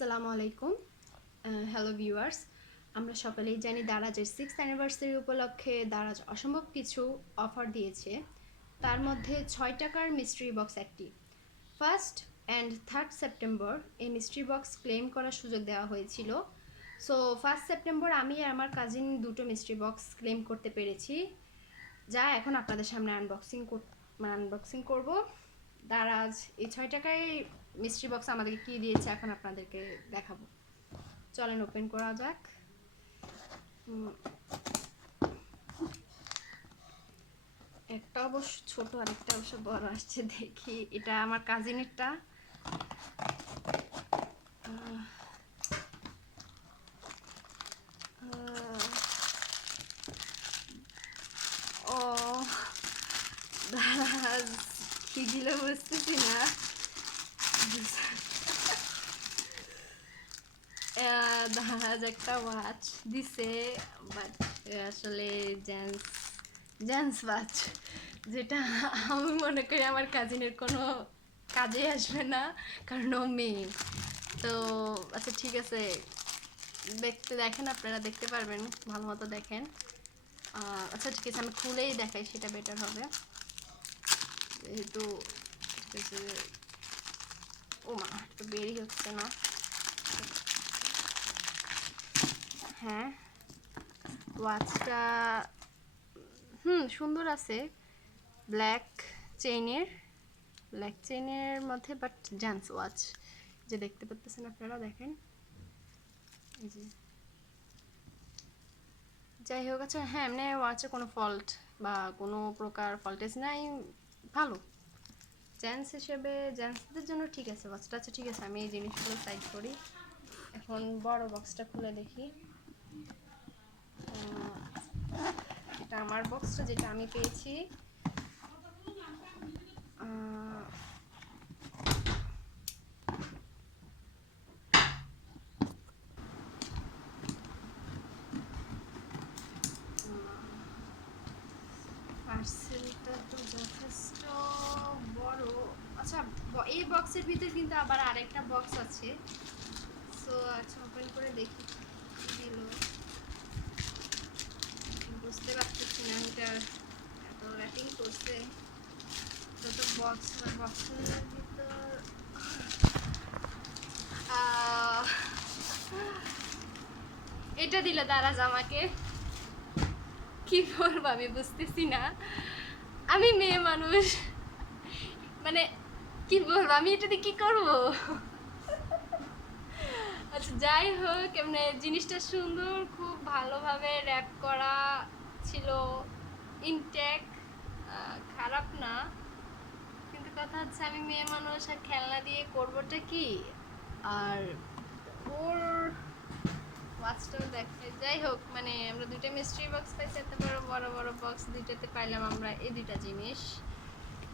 আসসালামু আলাইকুম। Hello viewers, আমরা সকলেই জানি দারাজের 6th অ্যানিভার্সারি উপলক্ষে দারাজ অসম্ভব কিছু অফার দিয়েছে। তার মধ্যে 6 টাকার মিস্ট্রি বক্স একটি। 1st অ্যান্ড 3rd সেপ্টেম্বর এই মিস্ট্রি বক্স ক্লেম করার সুযোগ দেওয়া হয়েছিল। সো 1st সেপ্টেম্বর আমি আর আমার কাজিন দুটো মিস্ট্রি বক্স ক্লেম করতে পেরেছি, যা এখন আপনাদের সামনে আনবক্সিং করব। দারাজ এই 6 টাকায় মিস্ট্রি বক্স আমাদেরকে কী দিয়েছে এখন আপনাদেরকে দেখাবো। চলেন ওপেন করা যাক। একটা অবশ্য ছোট আর একটা অবশ্য বড় আসছে, দেখি। এটা আমার কাজিনেরটা। ও দারাজ কি দিল বুঝতেছি না। দারাজ একটা ওয়াচ দিছে, বাট আসলে জেন্টস ওয়াচ, যেটা আমি মনে করি আমার কাজিনের কোনো কাজে আসবে না, কারণ ও মেয়ে। তো আচ্ছা ঠিক আছে, দেখেন, আপনারা দেখতে পারবেন, ভালো মতো দেখেন। আচ্ছা ঠিক আছে, আমি খুলেই দেখাই, সেটা বেটার হবে, যেহেতু ও মা তো বেরই হচ্ছে না। হ্যাঁ, ওয়াচটা সুন্দর আছে, ব্ল্যাক চেইনের মধ্যে, বাট জেন্টস ওয়াচ, যে দেখতে পাচ্ছেন আপনারা, দেখেন এই যে। যাই হোক, আচ্ছা হ্যাঁ, এমনি ওয়াচে কোনো ফল্ট বা কোনো প্রকার ফল্টেজ নাই, ভালো। জেন্টস হিসেবে জেন্টসদের জন্য ঠিক আছে ওয়াচটা। আচ্ছা ঠিক আছে, আমি এই জিনিসগুলো সাইড করি। এখন বড় বক্সটা খুলে দেখি। এটা আমার বক্সটা, যেটা আমি পেয়েছি। পার্সেলটা তো যথেষ্ট বড়। আচ্ছা, এই বক্সের ভিতরে কিন্তু আবার আরেকটা বক্স আছে। সো আচ্ছা, ওপেন করে দেখি কি দিল। বুঝতে পারতেছি না, এটা এত র্যাপিং করছে। যত বক্সের ভিতর এটা দিলে দারাজ আমাকে, কি বলবো আমি বুঝতেছি না। আমি মেয়ে মানুষ, মানে কি বলবো, আমি এটা দিয়ে কি করবো। আচ্ছা যাই হোক, এমনি জিনিসটা সুন্দর, খুব ভালোভাবে র্যাপ করা ছিল, ইনটেক, খারাপ না। কিন্তু কথা হচ্ছে, আমি মেয়ে মানুষ আর খেলনা দিয়ে করবোটা কি। আর ওর ওয়াচটাও দেখে। যাই হোক, মানে আমরা দুইটা মিস্ট্রি বক্স পাইছি, এত বড় বড় বড় বক্স দুইটাতে পাইলাম আমরা এই দুইটা জিনিস।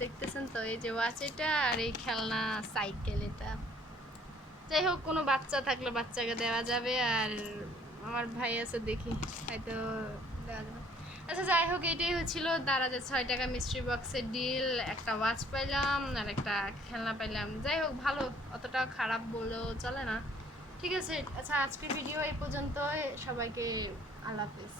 দেখতেছেন তো, এই যে ওয়াচ এটা, আর এই খেলনা সাইকেল এটা। যাই হোক, কোনো বাচ্চা থাকলে বাচ্চাকে দেওয়া যাবে, আর আমার ভাই আছে, দেখি হয়তো দেওয়া যাবে। আচ্ছা যাই হোক, এটাই হচ্ছিল দারাজের 6 টাকা মিস্ট্রি বক্সের ডিল। একটা ওয়াচ পাইলাম আর একটা খেলনা পাইলাম। যাই হোক, ভালো, অতটা খারাপ বললেও চলে না। ঠিক আছে, আচ্ছা আজকের ভিডিও এই পর্যন্ত। সবাইকে আল্লাহ হাফেজ।